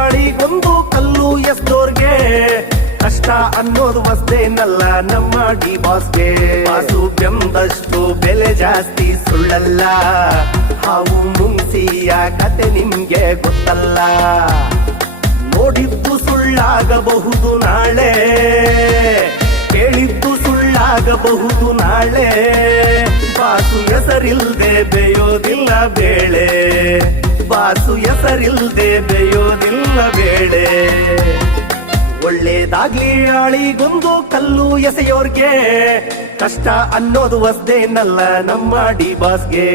ಆಳಿಗೊಂದು ಕಲ್ಲು ಎಸ್ದೋರ್ಗೆ ಕಷ್ಟ ಅನ್ನೋದು ವಸ್ತೇನಲ್ಲ ನಮ್ಮ ಡಿ ಬಾಸ್ಗೆ. ಬಾಸು ಬೆಂದಷ್ಟು ಬೆಲೆ ಜಾಸ್ತಿ ಸುಳ್ಳಲ್ಲ, ಹಾವು ಮುಂಗ್ಸಿಯ ಕತೆ ನಿಮ್ಗೆ ಗೊತ್ತಲ್ಲ. ನೋಡಿದ್ದು ಸುಳ್ಳಾಗಬಹುದು ನಾಳೆ, ಕೇಳಿದ್ದು ಸುಳ್ಳಾಗಬಹುದು ನಾಳೆ. ಬಾಸು ಹೆಸರಿಲ್ದೆ ಬೇಯೋದಿಲ್ಲ ಬೇಳೆ, ಬಾಸು ಹೆಸರಿಲ್ದೆ ಬೇಯೋದಿಲ್ಲ ಬೇಳೆ. ಒಳ್ಳೇದಾಗ್ಲಿ ಆಳಿಗೊಂದು ಕಲ್ಲು ಎಸೆಯೋರ್ಗೆ, ಕಷ್ಟ ಅನ್ನೋದು ವಸ್ದೇನಲ್ಲ ನಮ್ಮ ಡಿ ಬಾಸ್ಗೆ.